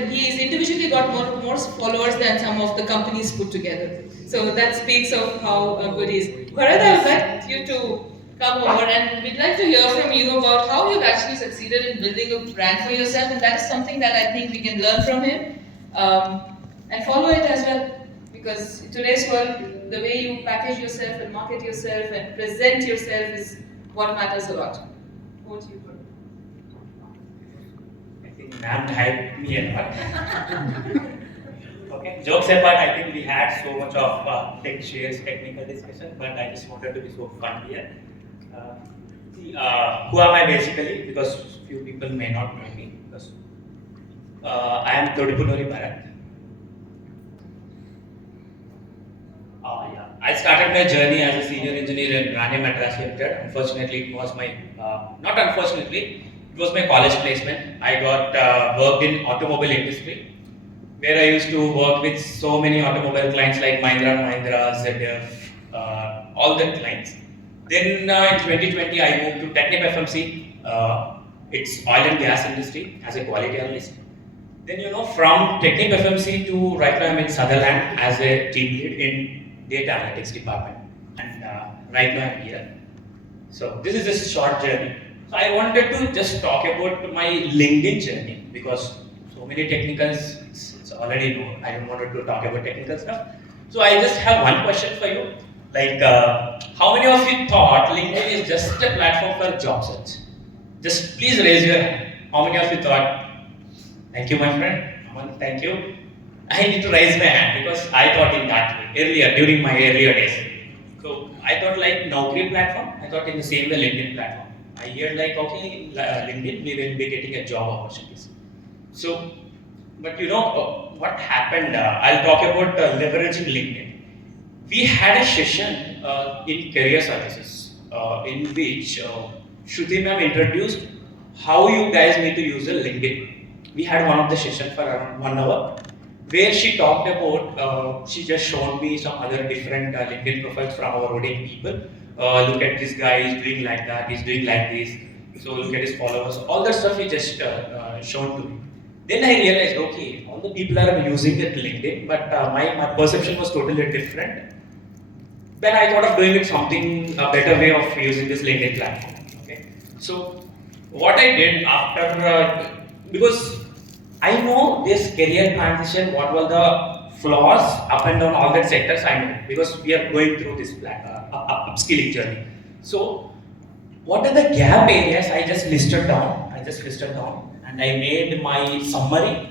and he's individually got more followers than some of the companies put together. So that speaks of how good he is. Bharat, I would like you to come over, and we'd like to hear from you about how you've actually succeeded in building a brand for yourself, and that is something that I think we can learn from him and follow it as well. Because in today's world, the way you package yourself and market yourself and present yourself is what matters a lot. Over to you, Bharat. I think ma'am hyped me a lot. Okay, jokes apart, I think we had so much of tech shares, technical discussion, but I just wanted to be so fun here. Who am I basically? Because few people may not know me. Because I am Todipunori Bharath. Yeah. I started my journey as a senior engineer in Rane Madras Limited. Unfortunately, it was my, not unfortunately, it was my college placement. I got worked in automobile industry, where I used to work with so many automobile clients like Mahindra, ZF, all the clients. Then in 2020, I moved to Technip FMC. It's oil and gas industry as a quality analyst. Then from Technip FMC to right now I'm in Sutherland as a team lead in data analytics department, and right now I'm here. So this is just a short journey. So I wanted to just talk about my LinkedIn journey because so many technicals, it's already known. I don't want to talk about technical stuff. So I just have one question for you. Like, how many of you thought LinkedIn is just a platform for job search? Just please raise your hand. How many of you thought? Thank you, my friend. Aman, thank you. I need to raise my hand because I thought in that way earlier, during my earlier days. So I thought like Naukri platform, I thought in the same way LinkedIn platform. I heard like, okay, LinkedIn, we will be getting a job opportunities. So, but what happened? I'll talk about leveraging LinkedIn. We had a session in career services in which Shruti ma'am introduced how you guys need to use a LinkedIn. We had one of the sessions for around 1 hour where she talked about, she just showed me some other different LinkedIn profiles from our ODM people. Look at this guy, he's doing like that, he's doing like this. So look at his followers. All that stuff he just shown to me. Then I realized, okay, all the people are using it LinkedIn, but my perception was totally different. Then I thought of doing it something, a better way of using this LinkedIn platform. Okay, so what I did after, because I know this career transition, what were the flaws up and down all that sectors, I know because we are going through this upskilling journey. So what are the gap areas? I just listed down and I made my summary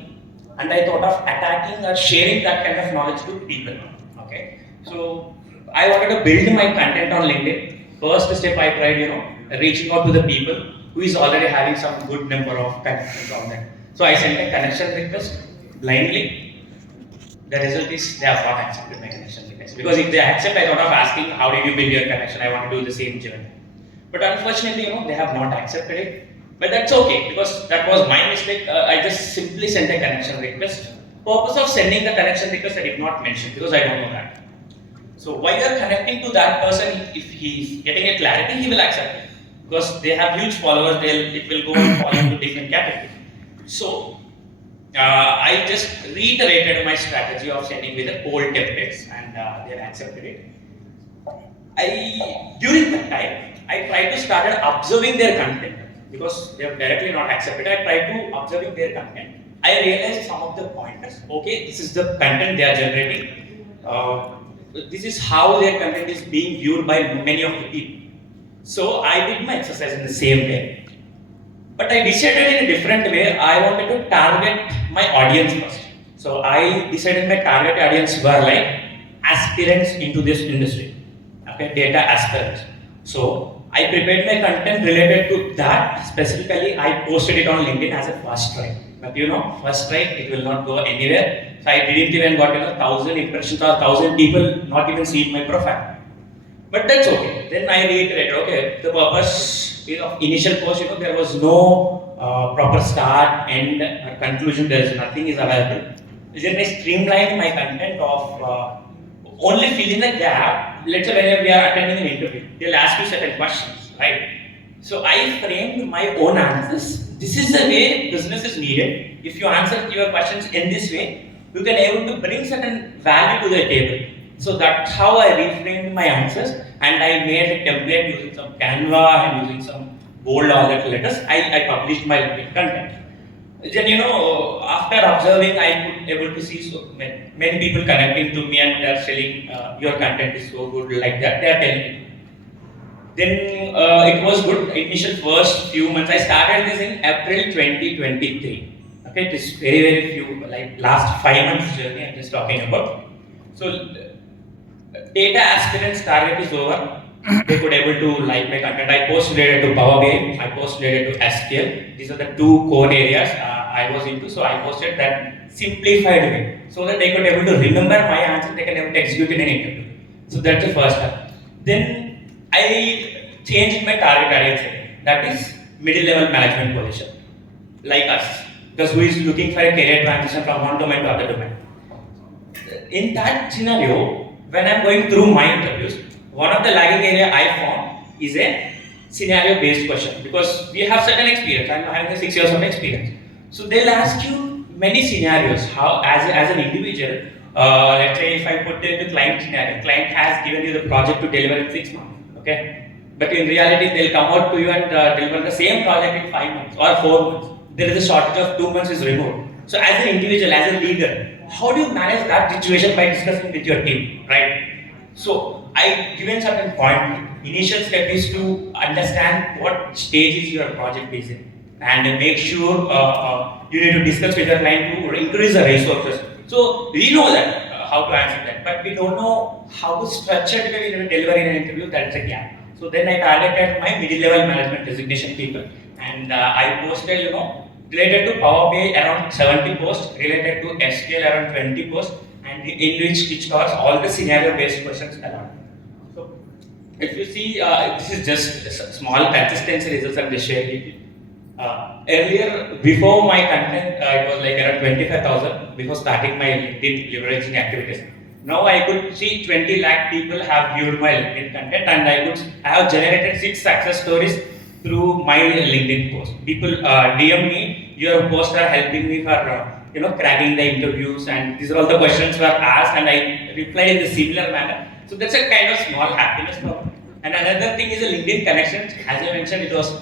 and I thought of attacking or sharing that kind of knowledge to people. Okay, so I wanted to build my content on LinkedIn. First step I tried, reaching out to the people who is already having some good number of connections on that. So I sent a connection request blindly. The result is they have not accepted my connection request. Because if they accept, I thought of asking, how did you build your connection? I want to do the same journey. But unfortunately, they have not accepted it. But that's okay, because that was my mistake. I just simply sent a connection request. Purpose of sending the connection request I did not mention because I don't know that. So while you are connecting to that person, if he's getting a clarity, he will accept it. Because they have huge followers, it will go and fall into different categories. So I just reiterated my strategy of sending with the old templates and they have accepted it. During that time, I tried to start observing their content because they have directly not accepted. I tried to observing their content. I realized some of the pointers. Okay, this is the content they are generating. This is how their content is being viewed by many of the people. So I did my exercise in the same way. But I decided in a different way. I wanted to target my audience first. So I decided my target audience were like aspirants into this industry. Okay, data aspirants. So I prepared my content related to that. Specifically, I posted it on LinkedIn as a first try. But first try, it will not go anywhere. So I didn't even got 1,000 impressions or 1,000 people not even see my profile. But that's okay. Then I reiterated, okay, the purpose of initial post, there was no proper start, end, or conclusion. There is nothing is available. Then I streamlined my content of only filling the gap. Let's say whenever we are attending an interview, they'll ask you certain questions, right? So I framed my own answers this is the way business is needed. If you answer your questions in this way, you can able to bring certain value to the table. So that's how I reframed my answers, and I made a template using some Canva and using some bold all that letters. I published my content. Then after observing, I could able to see so many people connecting to me and they are saying your content is so good like that. They are telling me. Then it was good. Initial first few months, I started this in April 2023. Okay, it is very few, like last 5 months journey I'm just talking about. So data aspirants target is over. They could able to like my content. I post related to Power BI. I post related to SQL. These are the two core areas I was into. So I posted that simplified way, so that they could able to remember my answer. They can able to execute in an interview. So that's the first step. Then I changed my target audience again. That is middle level management position, like us, because who is looking for a career transition from one domain to other domain. In that scenario, when I'm going through my interviews, one of the lagging area I found is a scenario based question, because we have certain experience. I'm having a 6 years of experience. So they'll ask you many scenarios. How, as an individual, let's say if I put in the client scenario, client has given you the project to deliver in 6 months, okay? But in reality, they'll come out to you and deliver the same project in 5 months or 4 months. There is a shortage of 2 months is removed. So as an individual, as a leader, how do you manage that situation by discussing with your team, right? So I given certain point. Initial step is to understand what stage is your project is in, and make sure you need to discuss with your client to increase the resources. So we know that how to answer that, but we don't know how to structure it in a delivery in an interview. That's a gap. So then I targeted my middle level management designation people, and I posted related to Power BI around 70 posts, related to SQL around 20 posts, and in which covers all the scenario based questions around. So if you see, this is just small consistency results I'm just sharing. Earlier, before my content, it was like around 25,000 before starting my LinkedIn leveraging activities. Now I could see 20 lakh people have viewed my LinkedIn content, and I have generated 6 success stories through my LinkedIn post. People DM me, your posts are helping me for cracking the interviews, and these are all the questions were asked, and I replied in the similar manner. So that's a kind of small happiness for me. And another thing is the LinkedIn connections. As I mentioned, it was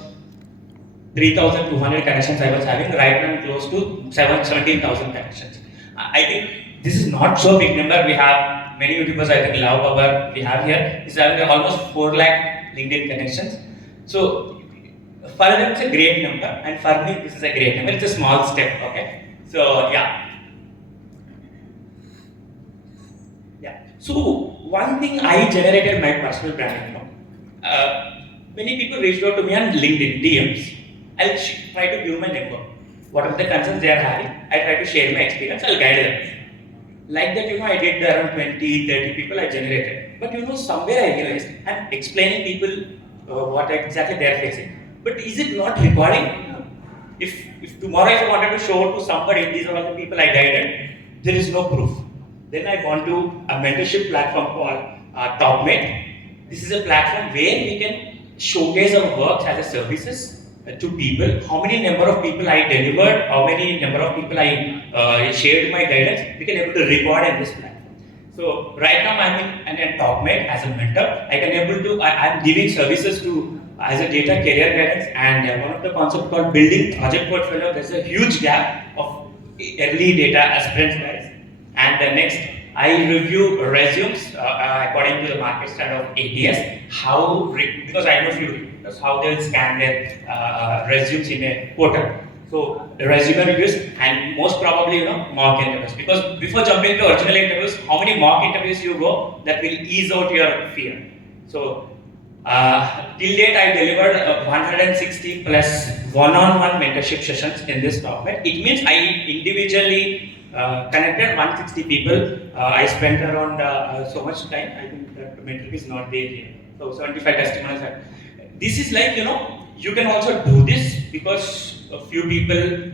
3,200 connections I was having. Right now, I'm close to 17,000 connections. I think this is not so big number. We have many YouTubers. I think Love Babar we have here is having almost 4 lakh LinkedIn connections. So for them, it's a great number, and for me, this is a great number. It's a small step. Okay. So yeah. So one thing I generated my personal branding from. Many people reached out to me on LinkedIn DMs. I'll try to give my number. What are the concerns they are having? I try to share my experience. I'll guide them. Like that, I did around 20, 30 people I generated. But somewhere I realized I'm explaining people what exactly they are facing. But is it not recording? If tomorrow if I wanted to show to somebody, these are all the people I guided, there is no proof. Then I gone to a mentorship platform called TopMate. This is a platform where we can showcase our works as a services to people. How many number of people I delivered, how many number of people I shared my guidance, we can able to record in this platform. So right now I'm in a TopMate as a mentor. I can able to, I'm giving services to as a data career guidance, and one of the concepts called building project portfolio. There's a huge gap of early data aspirants guys. And the next, I review resumes according to the market standard of ATS. Because I know few recruiters, how they will scan their resumes in a portal. So the resume reviews, and most probably mock interviews. Because before jumping to original interviews, how many mock interviews you go, that will ease out your fear. So till date, I delivered 160 plus one-on-one mentorship sessions in this document. It means I individually connected 160 people. I spent around so much time. I think that metric is not there here. So 75 testimonials. This is like, you can also do this because a few people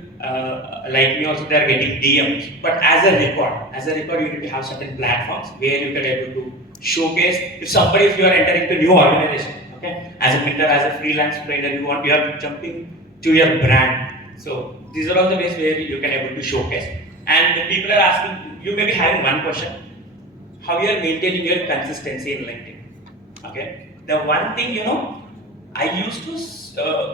like me also, they are getting DMs. But as a record, you need to have certain platforms where you can able to showcase. If you are entering to new organization, okay, as a mentor, as a freelance trainer, you are jumping to your brand. So these are all the ways where you can able to showcase. And people are asking, you may be having one question, how you are maintaining your consistency in LinkedIn. Okay, the one thing I used to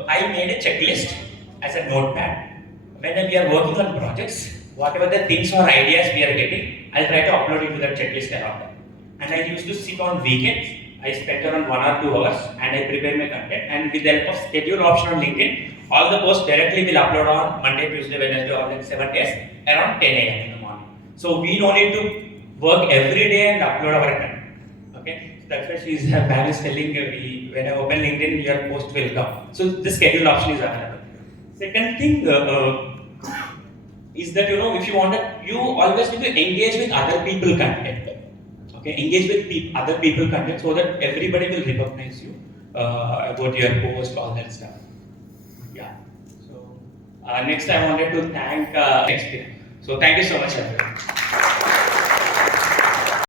I made a checklist as a notepad. When we are working on projects, whatever the things or ideas we are getting, I'll try to upload it to that checklist around that. And I used to sit on weekends. I spent around 1 or 2 hours and I prepare my content. And with the help of schedule option on LinkedIn, all the posts directly will upload on Monday, Tuesday, Wednesday, all in 7 days around 10 a.m. in the morning. So we don't need to work every day and upload our content. Okay, so that's why she's Mary is telling when I open LinkedIn, your post will come. So the schedule option is available. Second thing is that if you want that, you always need to engage with other people content. Okay, engage with other people content so that everybody will recognize you about your post, all that stuff. Yeah. So next, I wanted to thank experience. So thank you so much, everyone.